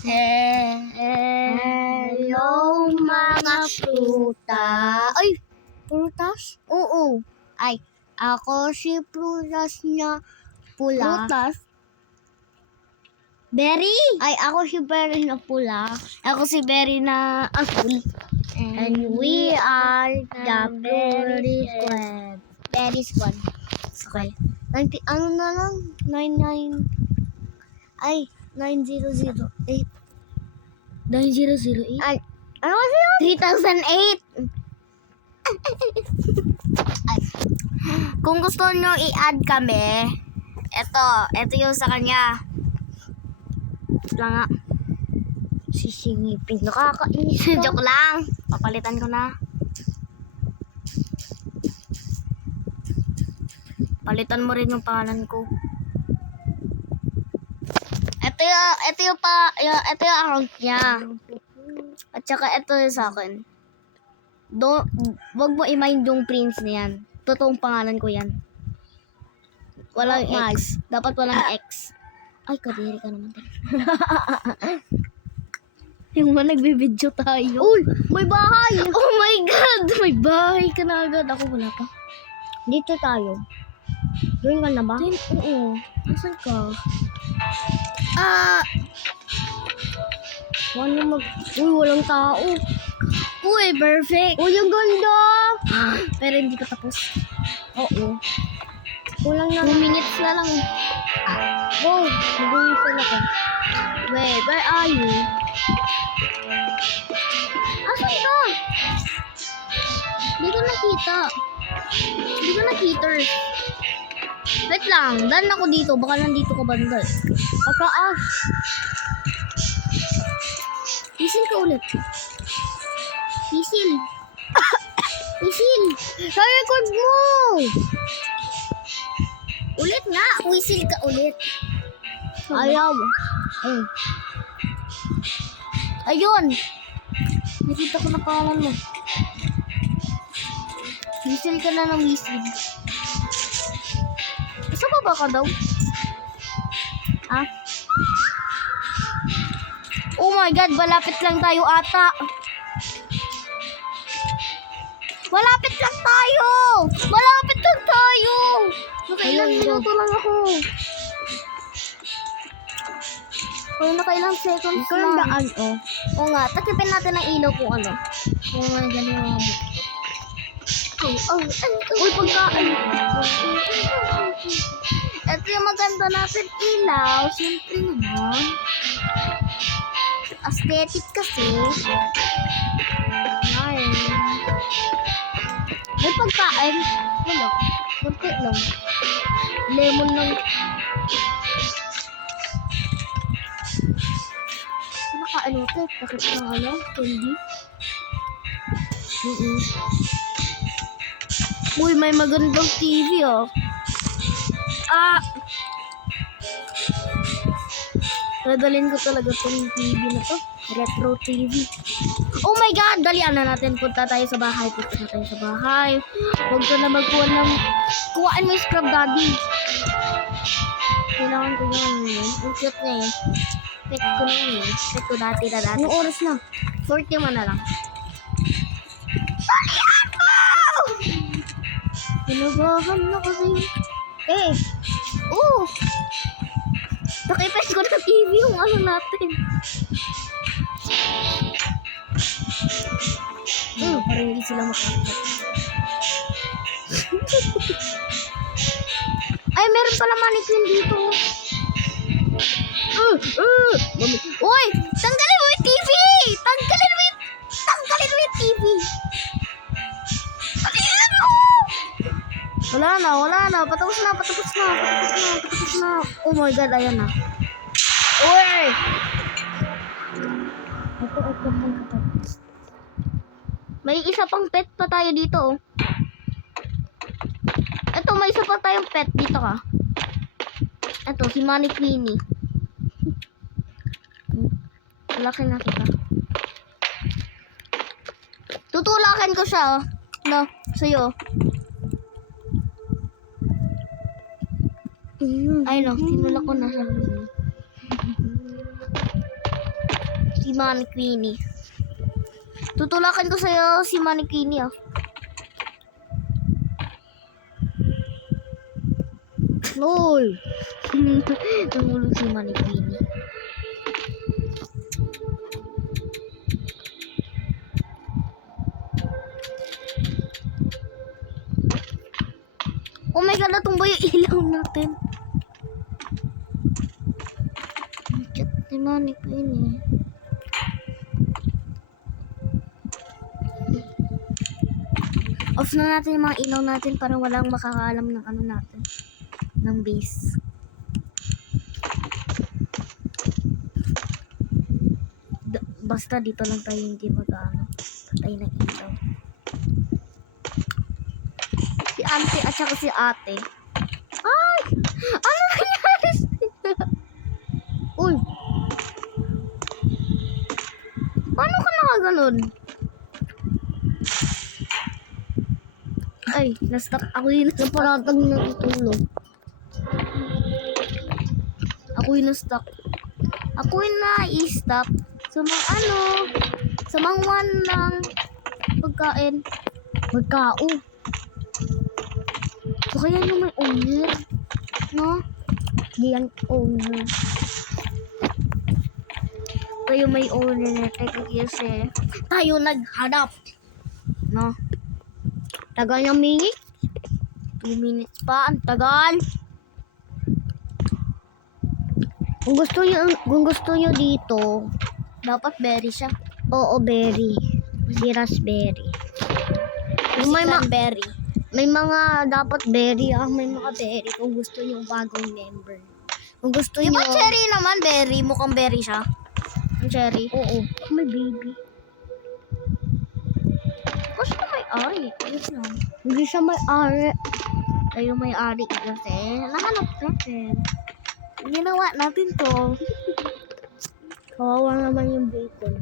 Hello mga pruta. Ay, prutas? Oo. Ay, ako si prutas na pula. Prutas? Berry? Ay, ako si berry na pula. Ako si Berry na apple. And we are the Berry Squad. Berry Squad. Okay. Ano na lang? 99... Ay, 9008. 9008? Ay, ano kasi yun? 3008. Ay, Kung gusto nyo i-add kami, ito yung sa kanya. Wait lang nga. sisingipin. Nakakainis ka. Joke lang. Papalitan ko na. Palitan mo rin yung pangalan ko. Ito yung account niya. At saka ito yung sa akin. Wag mo i-mind yung prince na yan. Totoong pangalan ko yan. Walang X. Dapat walang X. Ay, kadiri ka naman. Yung mga nagbibideo tayo. Uy, may bahay! Oh my God! May bahay ka na agad. Ako wala pa. Dito tayo. Doon ka na ba? Oo. Nasaan ka? Uy, walang tao. Uy, perfect! Uy, ang ganda! Pero hindi ka tapos. Oo. Kulang na. 2 minutes na lang. Go! Mag-uusal ako. Wait, where are you? Asan ka? Hindi ko nakita. Hindi ko nakita. Wait lang, dan ako dito. Baka nandito ka banda. Pagkaas. Pisil ka ulit. Pisil. Pisil. Sa record mo! Ulit nga. Pisil ka ulit. Ayaw. Ay. Ayun. Nakita ko na pangalan mo. Whistle ka na ng whistle. Isa pa ba ka daw? Ha? Oh my God, malapit lang tayo ata. Malapit lang tayo! Malapit lang tayo! Nakailang Ayun, minuto lang ako. Kaya nakailang seconds Ito yung lang. daan, oh. Oo nga, takipin natin ang ilaw kung ano. Kung ano ganun yung mga Uy, pagkaan. Ito yung maganda natin ilaw. Siyempre naman. Aesthetic kasi. Ayun. May pagkain. Wala. Pagkain lang. Lemon lang. Nakaano ito? Bakit ng ano? Candy? Uy, may magandang TV oh. Dadalhin ko talaga tong TV na to. Retro TV. Oh my God! Dalian na natin. Punta tayo sa bahay. Punta na tayo sa bahay. Huwag ka na magkuha ng... Kuhaan mo yung scrub daddy. Kailangan ko yan eh. Ang cute niya eh. Check ko na yan eh. Check ko dati na dati. Anong oras na? 40 mo na lang. Dalian mo! Pinabahan na kasi. Eh! Oh! Nakipes ko na TV yung ano natin. Para hindi sila makakita. Ay, meron pala mannequin dito. Uy! Tanggalin mo yung TV! Tanggalin mo yung TV! Tanggalin mo! Wala na. Patapos na. Oh my God, ayan na. Uy! May isa pang pet pa tayo dito, oh. Ito, may isa pa tayong pet. Dito ka. Ito, si Manny Queenie. Laki na kita. Tutulakan ko siya, oh. No, sa'yo. Ay, no, tinulak ko na siya. Si Manny Queenie. Tutulakan ko sa'yo si Manny Queenie ah. Lol. Nahulog si Manny Queenie. Oh my god, natumba yung ilaw natin. Ang cute ni Manny Queenie. Off na natin yung mga ilaw natin para walang makakaalam ng ano natin. Ng base. Basta dito lang tayo hindi mag-ano. Patay ng ilaw. Si auntie at saka si ate. Ay! Ano nangyari sa'yo? Uy. Paano ka nakaganon? Ay, na-stuck. Ako yung na-stuck. Naparatag na tutulog. Ako yung na-stuck. Ako yung na-i-stuck sa mga ano, sa mga one ng pagkain. Magkao. So kaya yung may owner, no? Di yan owner. Tayo may owner natin kasi tayo naghanap, no? Tagal ng minute. 2 minutes pa, ang tagal. Kung gusto nyo dito, Dapat berry siya. oo, berry. Si raspberry. Yung May may ma- berry. May mga dapat berry may mga berry kung gusto nyo bagong member. Kung gusto Di nyo, ba cherry naman, berry? Mukhang berry siya. Ang cherry. oo, may baby. Kasi na may ari. Ayos lang. Hindi siya may are. Tayo may ari kasi. Nahanap natin. Ginawa natin to. Kawawa naman yung bacon.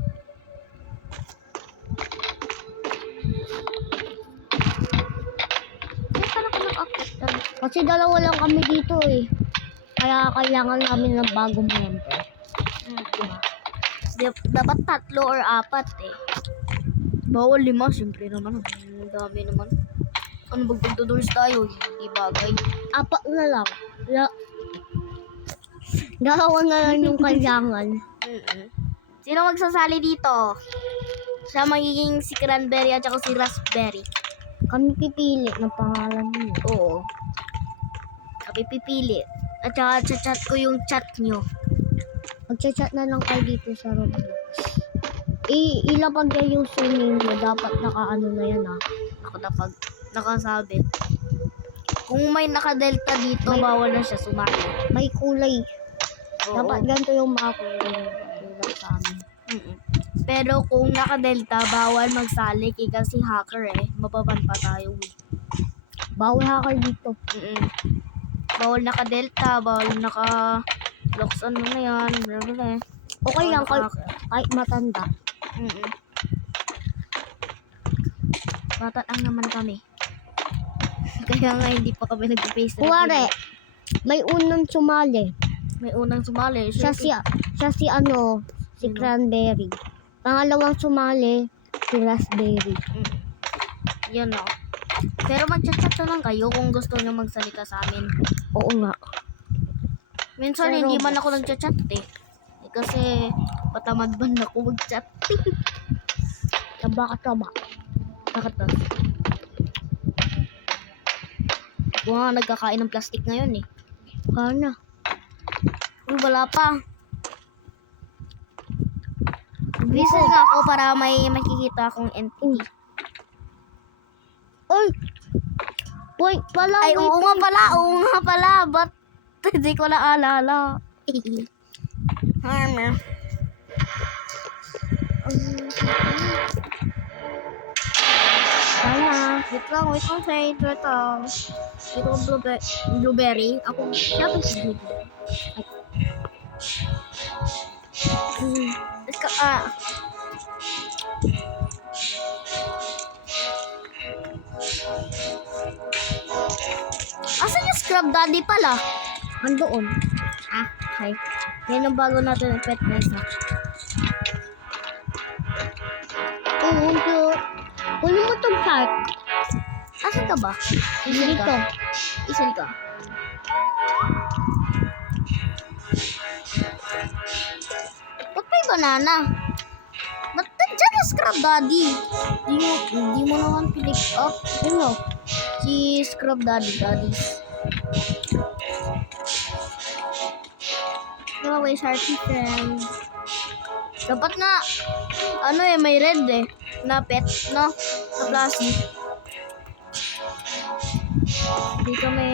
Ay, paano ka nag-update na? Kasi dalawa lang kami dito eh. Kaya kailangan namin ng bagong member. Dapat 3 or 4 eh. Bawal 5, siyempre naman. Ang dami naman. Ano magpagdodors tayo? Hindi bagay. 4 na lang. Dalawa na lang yung kailangan. Sino magsasali dito? Siya magiging si cranberry at saka si raspberry. Kami pipili ng pangalan niyo. Oo. Kami pipili. At saka chat ko yung chat nyo. Magchat-chat na lang kayo dito sa Roblox. Ilapag kayo yung surname nyo. Dapat nakaano na yan Ako dapat nakasabi. Kung may nakadelta dito, bawal na siya sumali. May kulay. Oo. Dapat ganito yung mga kulay. Tulad sa amin. Pero kung nakadelta, bawal magsali kasi hacker eh. Mababan pa tayo eh. Bawal hacker dito. Bawal naka-delta, bawal naka-locks, ano na yan, blablabla eh. Okay lang Bawal kahit matanda. Bata lang naman kami. Kaya nga hindi pa kami nag-face. Kuwari, may unang sumali. May unang sumali. Siya si ano, si Sino? cranberry. Pangalawang sumali, si raspberry. Yan o. Pero mag-chat na lang kayo kung gusto nyo magsalita sa amin. Oo nga. Minsan Pero- hindi man ako nag-chat eh. Kasi patamad ban ako mag-chat. Taba ka taba. Bakit ba? Ako nga nagkakain ng plastic ngayon eh. Kana. Uy, wala pa. Reason nga ako para may makikita akong entity. Oy! Wait pala. Ay, wait. oo nga pala. Ba't hindi ko naalala? Harmer. Kaya. Wait lang, say. Ito. Ito ang blueberry. Ako, syempre si blueberry. Let's go, Asan yung scrub daddy pala? Andoon. Okay. Yan ang bago natin ng pet guys ha. Ang cute. Kunin mo tong shark. Asan ka ba? Isil Dito. ka. Isil ka. Ba't may banana? Ba't nandiyan na Scrub Daddy? Hindi mo naman pick up. Ano? Si Scrub Daddy. Diba may Sharky friend? Dapat nga, may red na pet, no? Na plastic. Hindi kami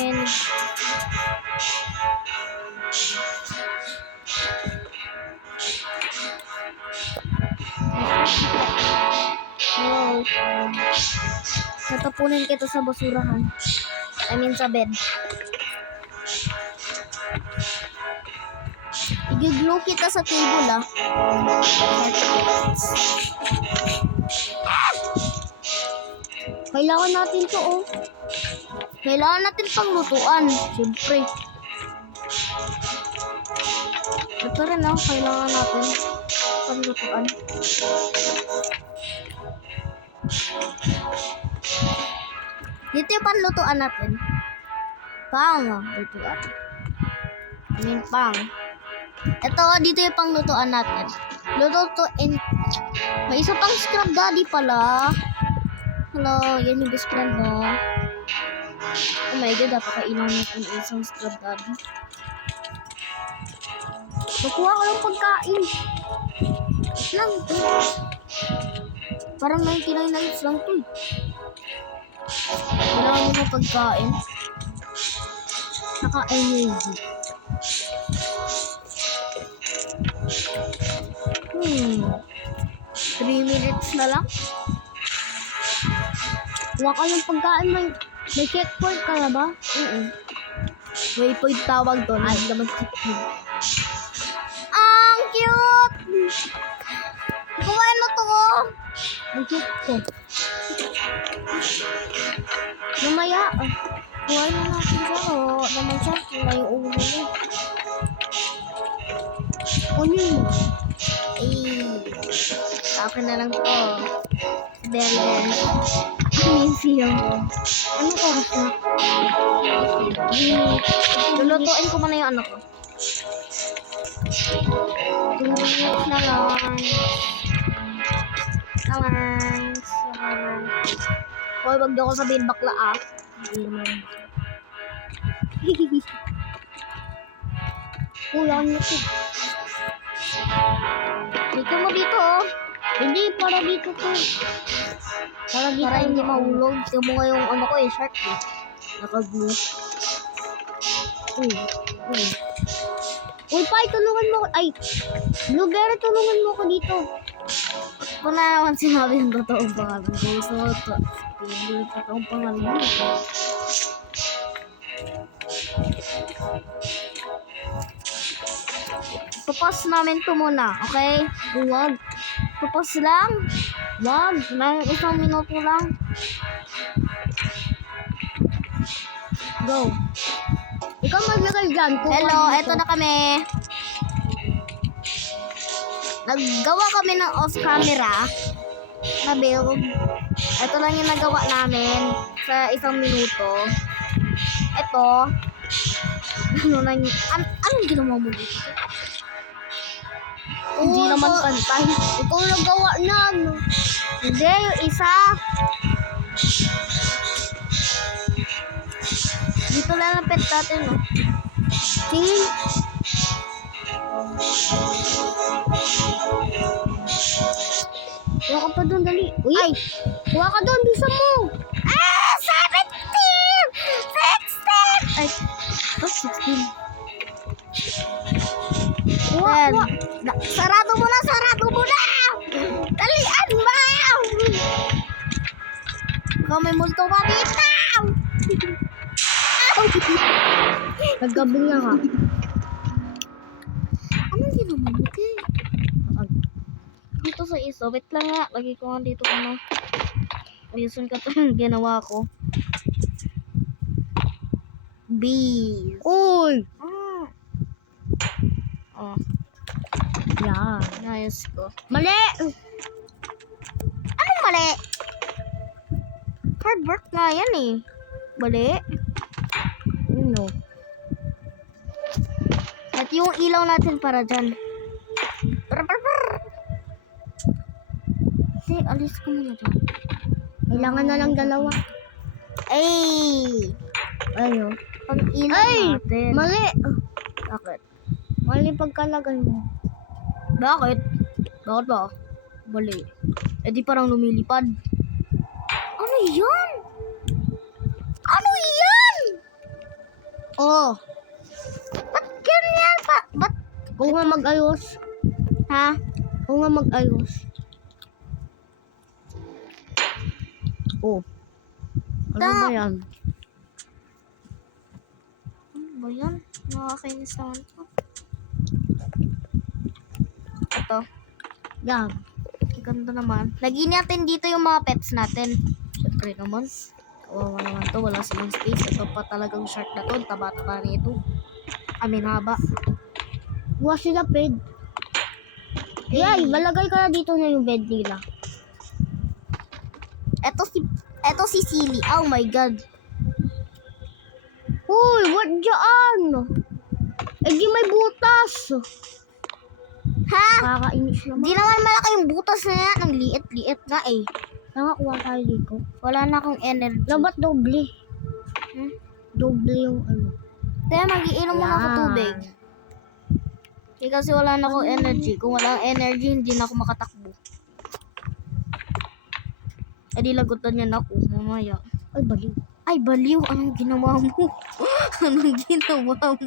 wow. Tatapunin kita sa basurahan. I mean sa bed. I-glue kita sa table Kailangan natin to, oh. Kailangan natin pang lutuan. Siyempre. Ito rin, kailangan natin pang lutuan. Dito yung panlutuan natin. Lutuan. Pang. Ito, dito yung panglutuan natin. Lutuin. May isa pang Scrub Daddy pala. Hello, yan yung best friend mo. Oh my god, dapat kailangan natin isang Scrub Daddy. Nakuha ko ng pagkain. Lang. Parang 99 nights lang to. Kailangan mo na pagkain. Saka energy. 3 minutes na lang. Kuha ka ng pagkain. May checkpoint ka na ba? Waypoint tawag doon. Ay, naman checkpoint. Ang cute! Kumain na to. May checkpoint. Mamaya, Kuhain na natin siya. Naman siya. Wala yung ulo niya. kunin mo. Akin na lang to. Belen. Museum. Anong oras na? Lulutuin ko muna yung ano ko. 2 minutes na lang. Hoy, wag niyo ko sabihin bakla Hindi naman. Kulang na to. Dito mo dito Hindi, para dito to. Para dito Para hindi yung mahulog. Tingnan mo nga yung ano ko shark Naka-glue. Uy, Pai, tulungan mo. Ay, Blueberry, tulungan mo ko dito. Kung na naman sinabi yung totoong pangalan ko. So, yung totoong pangalan mo. Papos namin to muna, okay? Huwag. Papos lang. Wag. Lang, 1 minuto lang. Go. Ikaw maglagay dyan. Kukuha Hello, dito. eto na kami. Naggawa kami ng off-camera na build. Ito lang yung nagawa namin sa 1 minuto. Ito. Anong ginawa mo dito? Hindi Oo, naman ikaw- pantay. Ikaw nagawa na. No? Hindi, yung isa. Dito lang ang pet natin, no? Tingin. Kuha ka pa doon, dali. Uy, Ay! kuha ka doon, bisa mo. 17! 16! Ay, 16. Kuha, Ten. kuha. Sarado mo na! Sarado mo na! Dalian ba? Ikaw may multo pa dito! Naggabi nga ka. Anong ginawa mo, Kay? Dito sa iso. Wait lang nga. Lagi ko nga dito ano. Ayusin ka itong ginawa ko. Bees. Uy. Oh, Yan. ayos ko. Mali. Ano mali. Hard work nga yan eh. Mali. Ano? At yung ilaw natin para dyan. Hindi, alis ko muna dyan. Kailangan na lang dalawa. Ay! Ano? Pag ilaw Ay! natin. Mali! Bakit? Mali pagkalagay mo. Bakit? Bakit ba? Mali. Eh di parang lumilipad. Ano yan? Ano yan? Oh! Ba't ganyan pa? Ba't? Kung nga mag-ayos. Ha? Kung nga mag-ayos. Oh. Ano ba yan? Ano ba yan? Nakakainis naman po. Ito. Yan. Ganda naman. Lagyan natin dito yung mga pets natin. Siyempre naman. Kawawa naman to. Wala silang space. Ito pa talagang shark na to. Taba-taba nito. Haba. Bukas sila bed. Yay! Malagay ka na dito na yung bed nila. Ito si Silly. Oh my God. Uy! What dyan? Eh di may butas. Ha? Kakainis naman. Di naman malaki yung butas na yan. Ang liit-liit na eh. Nakakuha tayo dito. Wala na akong energy. Dapat doble. Hmm? Doble yung ano. Kaya mag-iinom muna ako Yan. tubig. Eh, kasi wala na akong energy. Kung wala akong energy, hindi na ako makatakbo. Eh di lagutan niya na ako mamaya. Ay, baliw. Ay, baliw. Anong ginawa mo? Anong ginawa mo?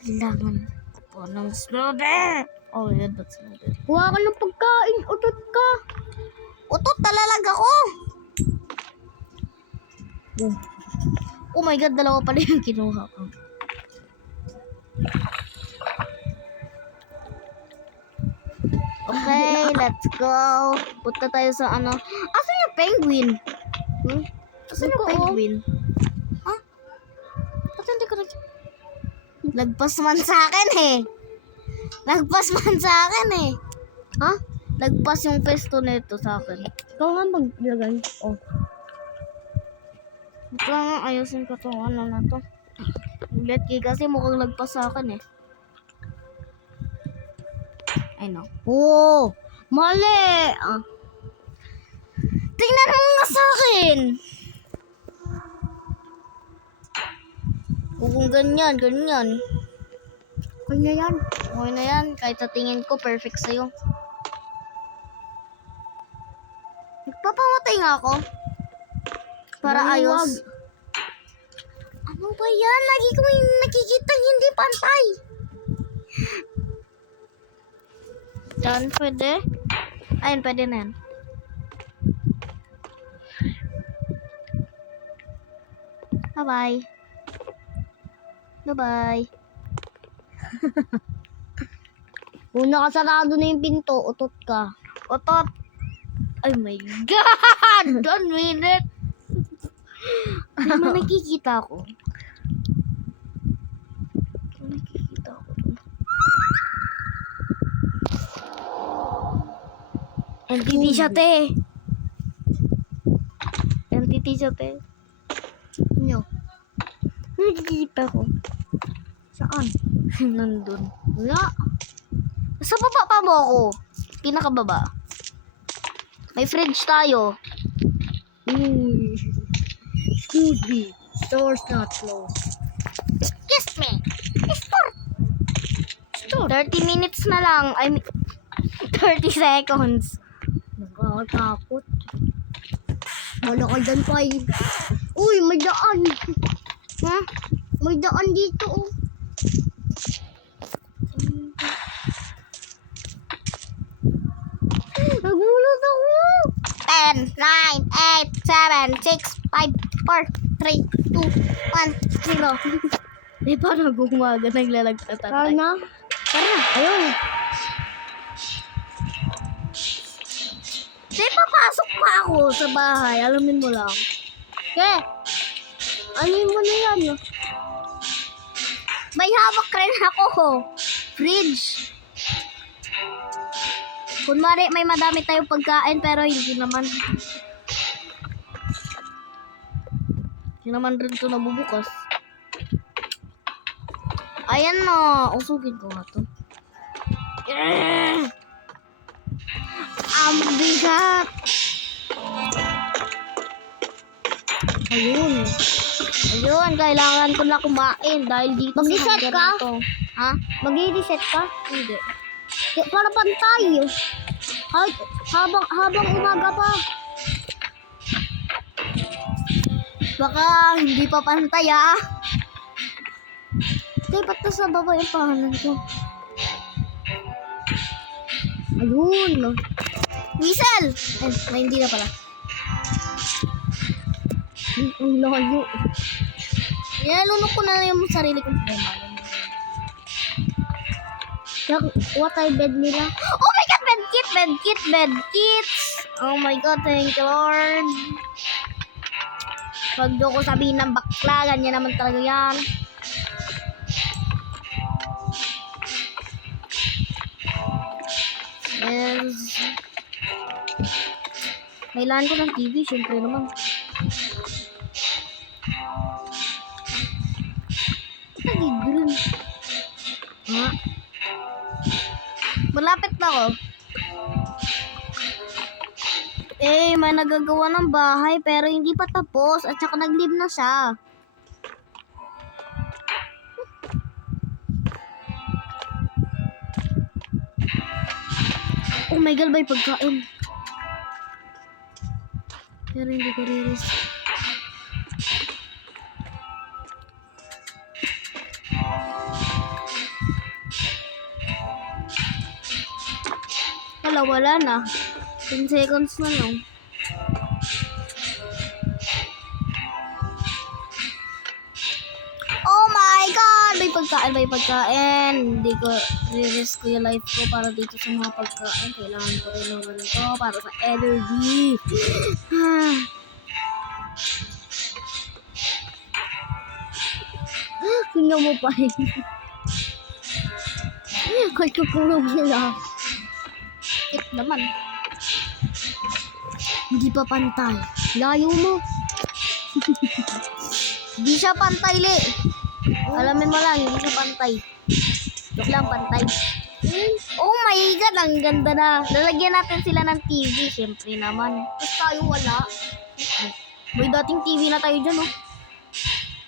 Kailangan ko po ng smoothie. Oh, yeah, that's smoothie. Kuha ka ng pagkain. Utot ka. Utot talalag ako. Oh my God, dalawa pala yung kinuha ko. Okay, let's go. Punta tayo sa ano. Asan yung penguin? Asan yung penguin? Ha? Ba't hindi ko Lagpas man sa akin eh. Lagpas man sa akin eh. Ha? Lagpas yung pesto nito sa akin. Ikaw nga maglagay. Oh. Ito nga, ayusin ko tong ano na to. Ulit kasi mukhang lagpas sa akin eh. I know. Oh! Mali! Ah. Tingnan mo nga sa akin! Kung ganyan. Kanya yan. Okay na yan. Kahit sa tingin ko, perfect sa'yo. Nagpapamatay nga ako. Para Maluwag. ayos. Ano ba yan? Lagi ko may nakikita hindi pantay. Yan, pwede. Ayun, pwede na yan. Bye-bye. Bye-bye. Kung nakasarado na yung pinto, utot ka. Otot. Oh my God! 1 minute. Hindi mo nakikita ko. Nakikita ko. Entity siya, te. Entity siya, te. Ano? Nakikita ko. Saan? Nandun. Wala. Sa baba pa mo ako. Pinakababa. May fridge tayo. Uy. Excuse me. Store's not closed. Excuse me. Store. 30 minutes na lang. I mean, 30 seconds. Nakakatakot. Wala ka dyan, Pai. Uy, may daan. Ha? May daan dito, oh. Nagulat ako. 10, 9, 8, 7, 6, 5, 4, 3, 2, 1, 0. Di ba nag-umaga naglalagtatay? Sana. Tara. Ayun. Di papasok pa ako sa bahay. Alamin mo lang. Ke. Ano mo na yan? May hawak rin ako. Fridge. Kunwari, may madami tayong pagkain, pero hindi naman. Hindi naman rin ito nabubukas. Ayan na. Usugin ko nga to. Ang bigat. Ayun. Ayun, kailangan ko na kumain dahil dito Mag-reset hanggang ka? ito. Ha? Mag-reset ka? Hindi. Para pantay. Habang umaga pa. Baka hindi pa pantay Kaya ba't sa baba yung pangalan ko? Ayun. Whistle! Ay, hindi na pala. Ang layo. Nilalunok ko na yung sarili kong problema. Kuha tayo bed nila. Oh my God! Medkit! Oh my God, thank you Lord. Wag daw ko sabihin ng bakla, ganyan naman talaga yan. Yes. Kailangan ko ng TV, syempre naman. Nagigilin. Ha? Malapit na ako. May nagagawa ng bahay pero hindi pa tapos at saka nag-leave na siya. Oh my God, may pagkain. Pero hindi ko riris. Wala na. 10 seconds na lang. Oh my God! May pagkain. Hindi ko risk ko yung life ko para dito sa mga pagkain. Kailangan ko rin naman ito para sa energy. Tingnan mo pa rin. Kagkukulog nila. It naman. Hindi pa pantay. Layo mo. Hindi siya pantay, Li. Alamin mo lang, hindi siya pantay. Joke lang, pantay. Oh my God, ang ganda na. Lalagyan natin sila ng TV, syempre naman. Tapos tayo wala. May dating TV na tayo dyan, oh.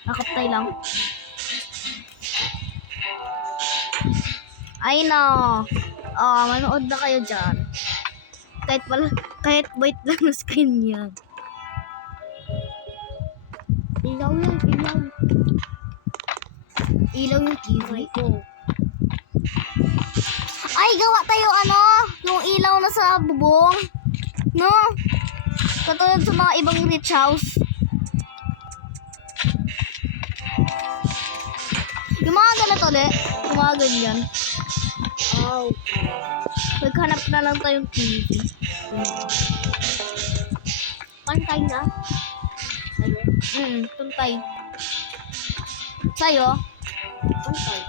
Nakaptay lang. Ay, no. Oh, manood na kayo dyan. Kahit white lang na screen yan. Ilaw yan, ilaw. Ilaw yung TV. Ko. Ay, gawa tayo yung ilaw na sa bubong. No? Katulad sa mga ibang rich house. Yung mga ganito ulit. Yung mga ganyan. Oh. Naghanap na lang tayong TV. Pantay na. Ayun. Tuntay. Sa'yo? Pantay.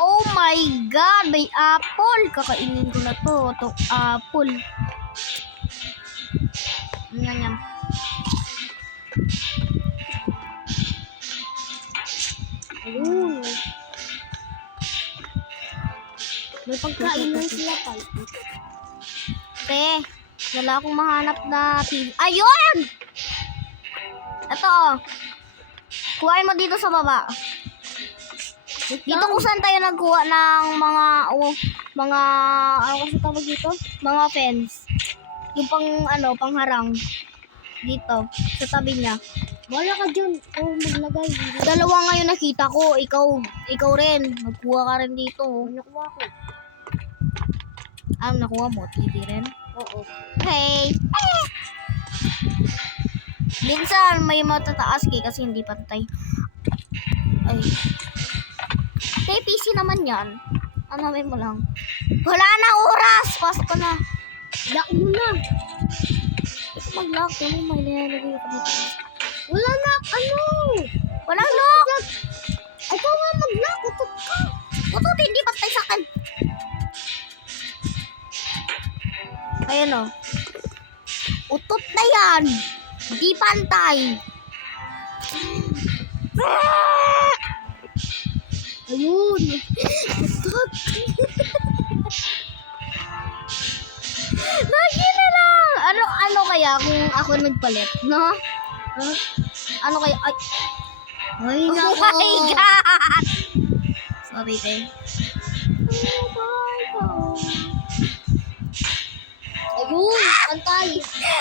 Oh my God! May apple! Kakainin ko na to. Itong apple. Yan. Ayun. May pagkain lang sila pa. Te, wala akong mahanap na TV. Ayun! Ito. Kuhain mo dito sa baba. Dito kung saan tayo nagkuha ng mga ano kasi tawag dito? Mga fence. Yung pangharang. Dito, sa tabi niya. Wala ka dyan. Oh, maglagay. Dalawa ngayon nakita ko. Ikaw rin. Magkuha ka rin dito. Nakuha ko. Nakuha mo. TV rin. Oo. Okay. Minsan may matataas kasi hindi pantay. Ay. Kay PC naman yan. Anawin mo lang. Wala na oras! Pasok ko na. Lock mo na. Mag-lock. Ano may nilalagay ko dito? Wala na. Walang lock! Ikaw nga mag-lock. Utot ka. Utot, hindi pantay sa akin. Ayan o. Utot na yan. Hindi pantay. Ayun. Utot. Lagi na lang. Ano kaya kung ako nagpalit, no? Huh? Ano kaya? Ay, Ay, oh nako. my God! Sorry, te. Ayun, pantay.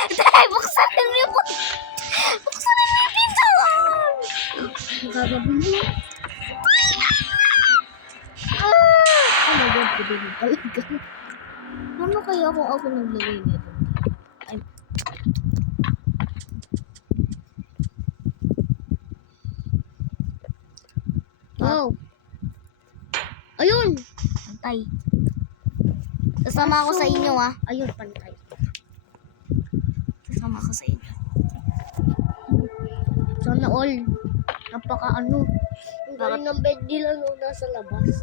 Te, buksan mo yung buksan mo yung pintuan! Magagabili. Oh my God, pwede talaga. Ano kaya kung ako naglagay nito? Ay. Wow. Ayun. Pantay. Sasama ako sa inyo, ah. Ayun, pantay. Sasama ako sa inyo. Sana all. Napaka ano. Ang Bakit? galing ng bed nila no, nasa labas.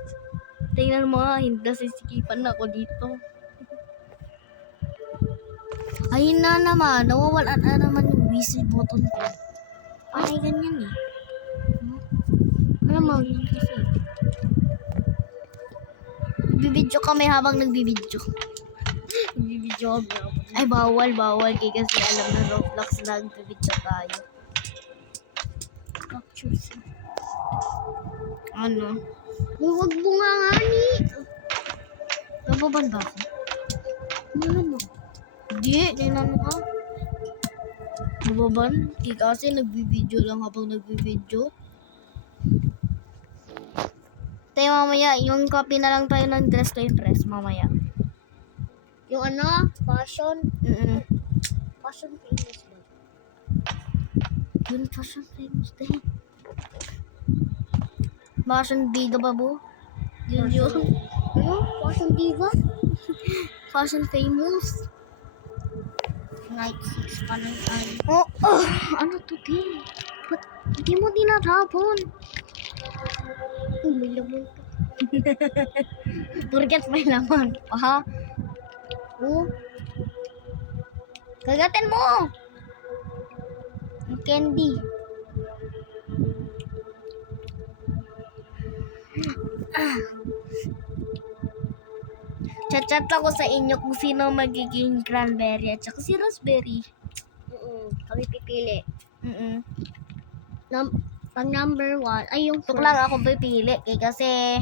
Tingnan mo, hindi sisikipan na ako dito. Ayun na naman, nawawala na naman yung whistle button ko. Ay, ganyan eh. Malamang. Nagbibidyo kami habang nagbibidyo. Nagbibidyo kami. Ay, bawal. Kaya kasi alam na Roblox na nagbibidyo tayo. Captures. Ano? Huwag mo nga nga ni. Nababan ba ako? Ano mo? Hindi, tinanong ka. Nababan? Di kasi nagbibidyo lang habang nagbibidyo. Tayo mamaya, yung copy na lang tayo ng Dress to Impress mamaya. Yung ano? Fashion? Fashion famous ba? Yun, fashion famous din. Fashion Diva ba po? Yun yun. Ano? Fashion diva? Fashion famous. Night 6 pa ng ano. Oh, ano to din? Ba't hindi mo tinatapon? May laman pa. Purgat may laman. Ha? Oh, Kagatin mo! Yung candy. Chat-chat ako sa inyo kung sino magiging cranberry at saka si raspberry. kami pipili. Mm-mm. Pang number 1, ay yung Tuk lang ako pipili kasi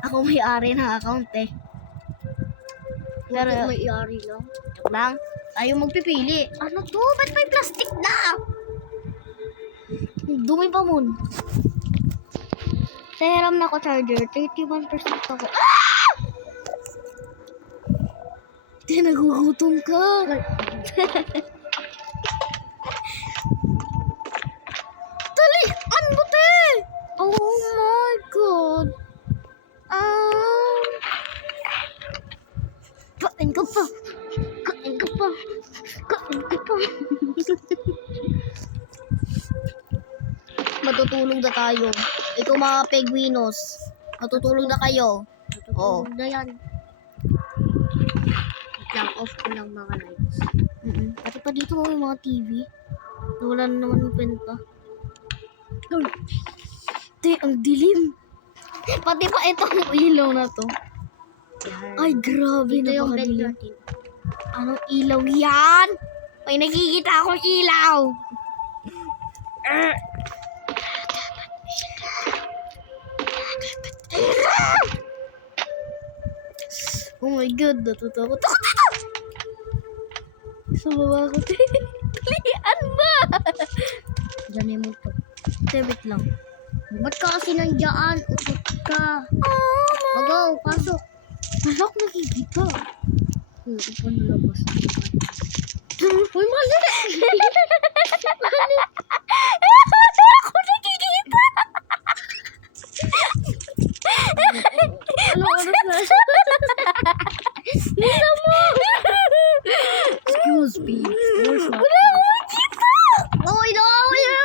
ako may-ari ng account eh. Pero Pero, may iari lang. tuk lang. Ayaw magpipili. Ano to? Ba't may plastic na? Dumi pa mun. Serum na ako charger. 31% ako. Ah! Di, nagugutom ka. Talian mo, te! Oh my God. Kain ka pa. Kain ka pa. Kain ka pa. Matutulog na tayo. Ikaw mga penguinos. Matutulog na kayo. Oo. Na yan. Wait lang, off ko lang mga lights. Pati pa dito may mga TV. Wala na naman yung penta. Te, ang dilim. Pati pa itong ilaw na to. Yan. Ay, grabe. Dito yung bed napakadilim. natin. Anong ilaw yan? May nakikita akong ilaw. Oh my God, natutakot ako dito. Sa baba ko, te. Talian ba? Diyan mo to. Te, wait lang. Ba't ka kasi nandiyan? Utot ka. Oh, Go, pasok. Malak nakikita. Upo na labas. Uy, mali! Ako nakikita. Ano oras na? Nisa mo. Excuse me. Wala akong nakikita. Uy, no! Uy, no!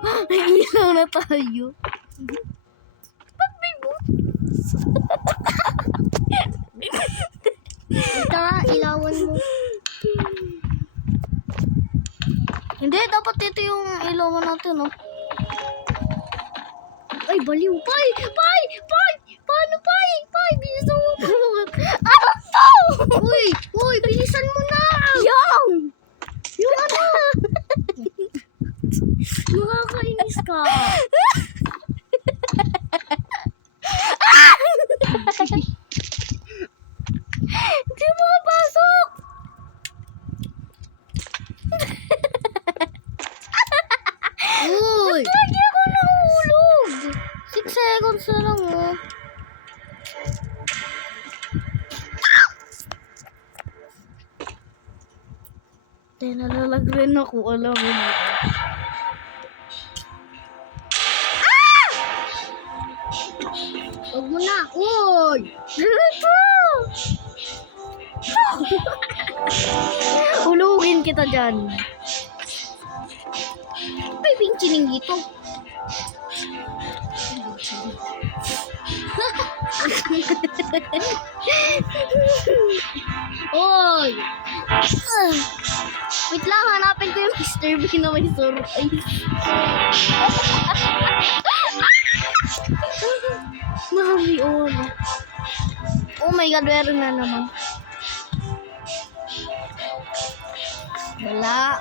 May ilaw na tayo. Ba't may butas? Ika, ilawan mo. Hindi, dapat ito yung ilawan natin, no? Ay, baliw. Pai! Pai! Pai! Paano, Pai? Pai, bilisan mo. Ano to? Uy! Uy, bilisan mo na! Yung! Yung ano? Nakakainis ka. Hindi mo pasok! Uy! Lagi ako nahulog! 6 seconds na lang, oh. Nalalag rin ako, alam mo. Huwag mo na. Uy! Dito! Hulugin kita dyan. May pinchining dito. Uy! Wait lang, hanapin ko yung Mr. B na may surprise. Mami, oh. Oh my God, meron na naman. Wala.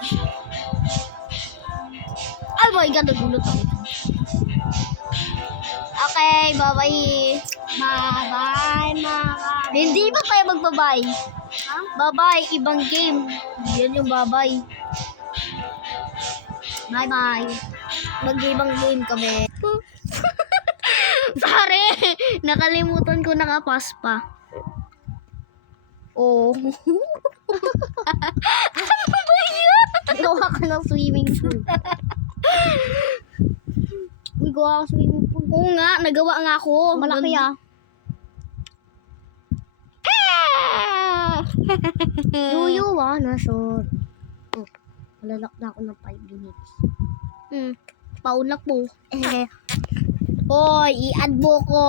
Oh my God, nagulot ako. Okay, bye-bye. Bye-bye, mga Hindi ba tayo magbabay? Bye-bye, ibang game. Yan yung bye-bye. Bye-bye. Mag-ibang game kami. Pare, nakalimutan ko nakapas pa. Oh. Ano ba yun? Gawa ka ng swimming pool. Uy, gawa ka swimming pool. Oo nga, nagawa nga ako. Malaki ah. Yuyu ah, na-short. Oh, malalak na ako ng 5 minutes. Paulak mo. Hoy, i-add mo ko.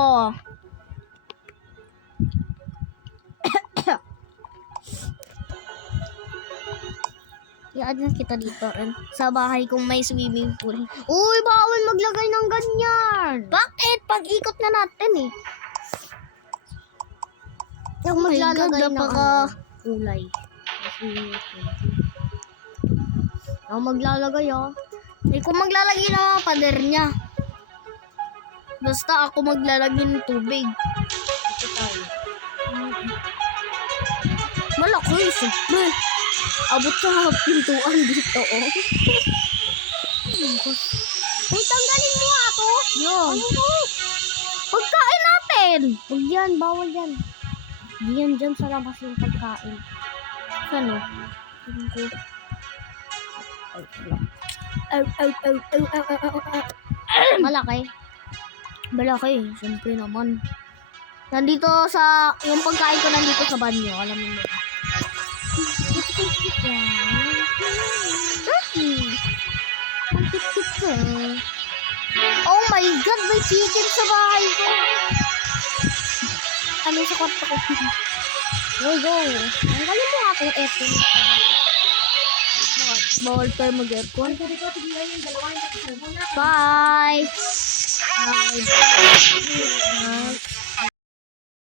I-add na kita dito rin. Sa bahay kong may swimming pool. Uy, bawal maglagay ng ganyan. Bakit? Pag-ikot na natin eh. Yung Oh my maglalagay God, ng napaka- kulay. Ako maglalagay ah. Eh, kung maglalagay ng mga pader niya. Basta ako maglalagay ng tubig. Ito tayo. Malaki, super. Abot sa pintuan dito, oh. Uy, tanggalin mo nga to. Yun. Ano to? Pagkain natin. Huwag yan, bawal yan. Hindi yan dyan sa labas yung pagkain. Ano? Tingin ko. Ay, wala. Malaki. Malaki, siyempre naman. Nandito sa, yung pagkain ko nandito sa banyo, alam mo ba? Oh my God, may chicken sa bahay ko. Ano sa kwarto ko? Go, go. Tanggalin mo nga itong aircon. Bawal tayo mag-aircon. Bye! Bye!